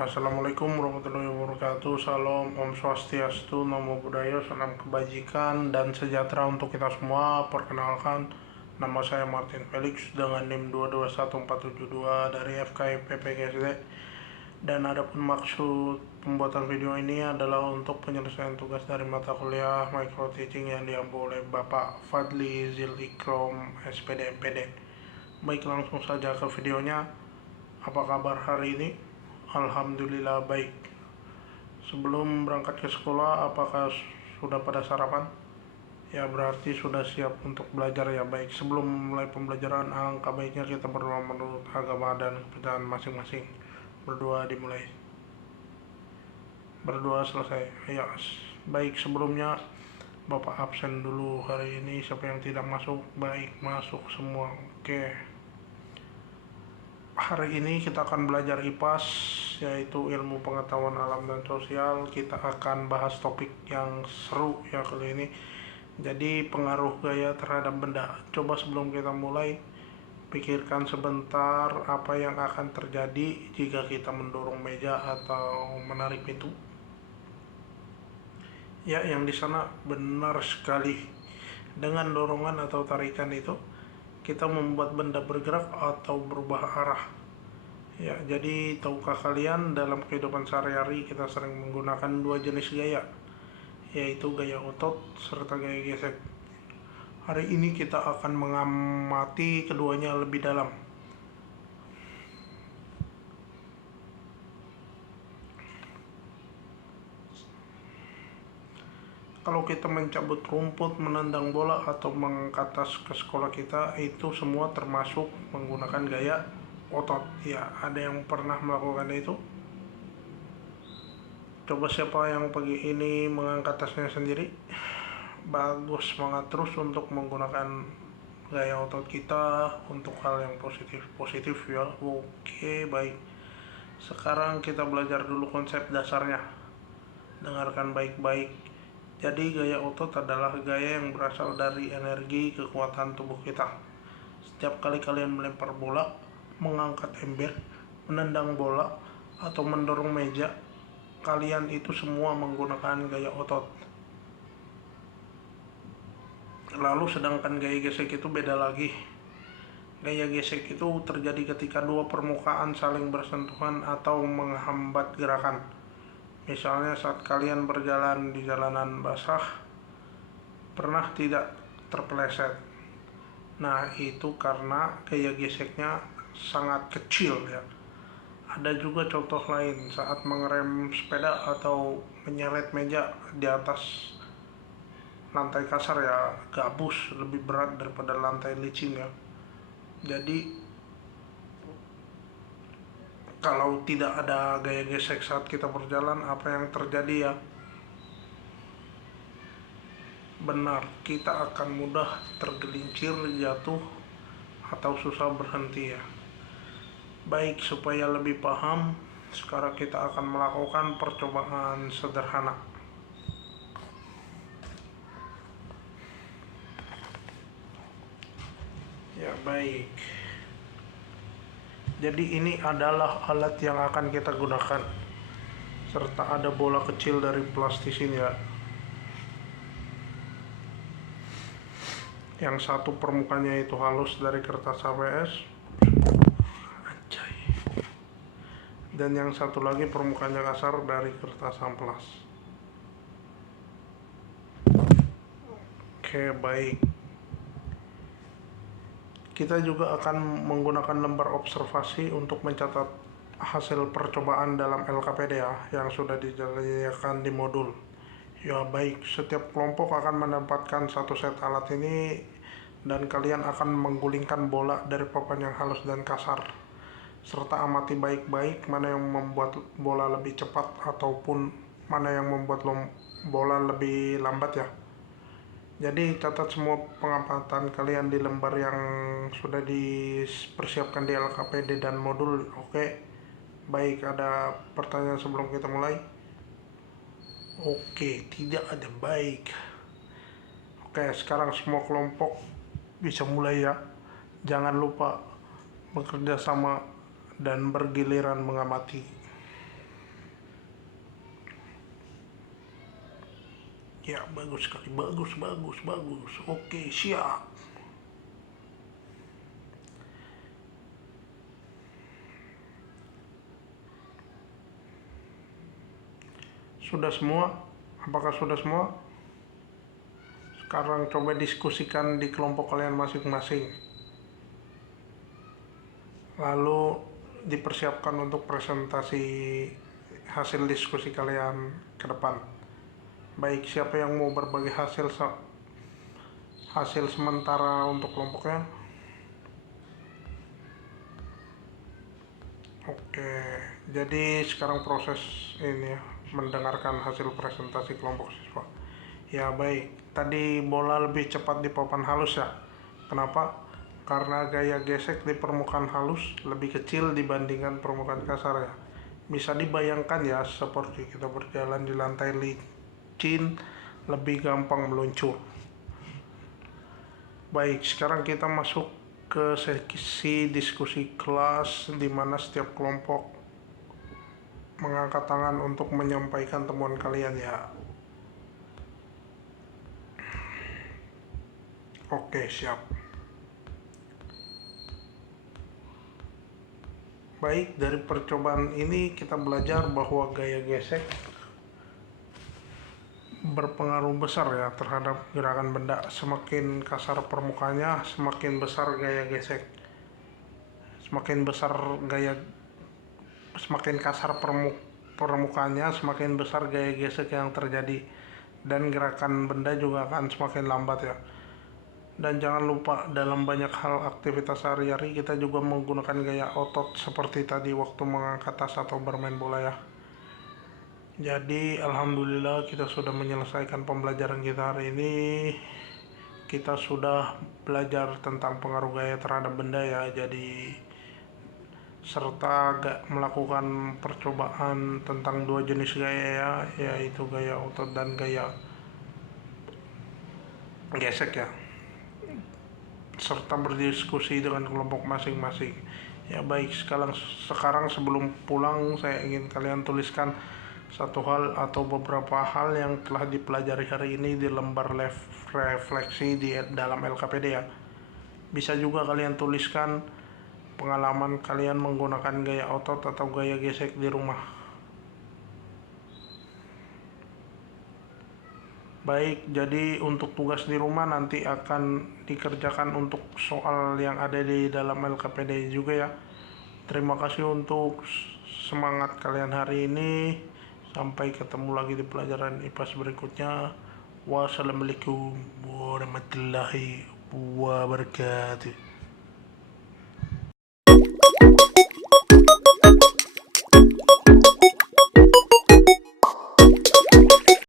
Assalamualaikum warahmatullahi wabarakatuh. Salam, Om Swastiastu, Namo Buddhaya, salam kebajikan dan sejahtera untuk kita semua. Perkenalkan, nama saya Martin Felix dengan NIM 221472 dari FKIP PGSD. Dan adapun maksud pembuatan video ini adalah untuk penyelesaian tugas dari mata kuliah micro teaching yang diampu oleh Bapak Fadli Zilikrom SPD MPD. Baik, langsung saja ke videonya. Apa kabar hari ini? Alhamdulillah baik. Sebelum berangkat ke sekolah, apakah sudah pada sarapan? Ya, berarti sudah siap untuk belajar ya. Baik, sebelum mulai pembelajaran, alangkah baiknya kita berdoa menurut agama dan kepercayaan masing-masing. Berdoa dimulai. Berdoa selesai. Ya, baik, sebelumnya Bapak absen dulu hari ini. Siapa yang tidak masuk? Baik, masuk semua. Oke. Hari ini kita akan belajar IPAS, yaitu ilmu pengetahuan alam dan sosial. Kita akan bahas topik yang seru ya kali ini. Jadi pengaruh gaya terhadap benda. Coba sebelum kita mulai, pikirkan sebentar apa yang akan terjadi jika kita mendorong meja atau menarik pintu. Ya, yang di sana benar sekali. Dengan dorongan atau tarikan itu, kita membuat benda bergerak atau berubah arah. Ya, jadi tahukah kalian dalam kehidupan sehari-hari kita sering menggunakan dua jenis gaya, yaitu gaya otot serta gaya gesek. Hari ini kita akan mengamati keduanya lebih dalam. Kalau kita mencabut rumput, menendang bola, atau mengangkat tas ke sekolah kita, itu semua termasuk menggunakan gaya otot. Ya, ada yang pernah melakukan itu? Coba siapa yang pagi ini mengangkat tasnya sendiri? Bagus, semangat terus untuk menggunakan gaya otot kita untuk hal yang positif ya. Oke, baik. Sekarang kita belajar dulu konsep dasarnya. Dengarkan baik-baik. Jadi gaya otot adalah gaya yang berasal dari energi kekuatan tubuh kita. Setiap kali kalian melempar bola, mengangkat ember, menendang bola, atau mendorong meja, kalian itu semua menggunakan gaya otot. Lalu sedangkan gaya gesek itu beda lagi. Gaya gesek itu terjadi ketika dua permukaan saling bersentuhan atau menghambat gerakan. Misalnya saat kalian berjalan di jalanan basah, pernah tidak terpeleset? Nah, itu karena gaya geseknya sangat kecil ya. Ada juga contoh lain saat mengerem sepeda atau menyeret meja di atas lantai kasar ya, gabus lebih berat daripada lantai licin ya. Jadi kalau tidak ada gaya gesek saat kita berjalan, apa yang terjadi ya? Benar, kita akan mudah tergelincir, jatuh, atau susah berhenti ya. Baik, supaya lebih paham, sekarang kita akan melakukan percobaan sederhana. Ya, baik. Jadi ini adalah alat yang akan kita gunakan, serta ada bola kecil dari plastisin ya. Yang satu permukaannya itu halus dari kertas ABS, dan yang satu lagi permukaannya kasar dari kertas amplas. Oke, baik. Kita juga akan menggunakan lembar observasi untuk mencatat hasil percobaan dalam LKPD ya, yang sudah disediakan di modul. Ya, baik, setiap kelompok akan mendapatkan satu set alat ini dan kalian akan menggulingkan bola dari papan yang halus dan kasar, serta amati baik-baik mana yang membuat bola lebih cepat ataupun mana yang membuat bola lebih lambat ya. Jadi catat semua pengamatan kalian di lembar yang sudah dipersiapkan di LKPD dan modul. Oke, baik, ada pertanyaan sebelum kita mulai? Oke, tidak ada. Baik. Oke, sekarang semua kelompok bisa mulai ya. Jangan lupa bekerja sama dan bergiliran mengamati. Ya, bagus sekali. Bagus. Oke, siap. Sudah semua? Apakah sudah semua? Sekarang coba diskusikan di kelompok kalian masing-masing. Lalu dipersiapkan untuk presentasi hasil diskusi kalian ke depan. Baik, siapa yang mau berbagi hasil sementara untuk kelompoknya? Oke, jadi sekarang proses ini ya, mendengarkan hasil presentasi kelompok siswa. Ya baik, tadi bola lebih cepat di papan halus ya. Kenapa? Karena gaya gesek di permukaan halus lebih kecil dibandingkan permukaan kasar ya. Bisa dibayangkan ya, seperti kita berjalan di lantai licin, lebih gampang meluncur. Baik, sekarang kita masuk ke sesi diskusi kelas di mana setiap kelompok mengangkat tangan untuk menyampaikan temuan kalian ya. Oke, siap. Baik, dari percobaan ini kita belajar bahwa gaya gesek berpengaruh besar ya terhadap gerakan benda. Semakin kasar permukaannya, semakin besar gaya gesek. Semakin kasar permukaannya, semakin besar gaya gesek yang terjadi. Dan gerakan benda juga akan semakin lambat ya. Dan jangan lupa, dalam banyak hal aktivitas sehari-hari kita juga menggunakan gaya otot seperti tadi waktu mengangkat tas atau bermain bola ya. Jadi alhamdulillah kita sudah menyelesaikan pembelajaran kita hari ini. Kita sudah belajar tentang pengaruh gaya terhadap benda ya. Jadi serta melakukan percobaan tentang dua jenis gaya ya, yaitu gaya otot dan gaya gesek ya, serta berdiskusi dengan kelompok masing-masing. Ya baik, sekarang sebelum pulang saya ingin kalian tuliskan satu hal atau beberapa hal yang telah dipelajari hari ini di lembar refleksi di dalam LKPD ya. Bisa juga kalian tuliskan pengalaman kalian menggunakan gaya otot atau gaya gesek di rumah. Baik, jadi untuk tugas di rumah nanti akan dikerjakan untuk soal yang ada di dalam LKPD juga ya. Terima kasih untuk semangat kalian hari ini. Sampai ketemu lagi di pelajaran IPAS berikutnya. Wassalamualaikum warahmatullahi wabarakatuh.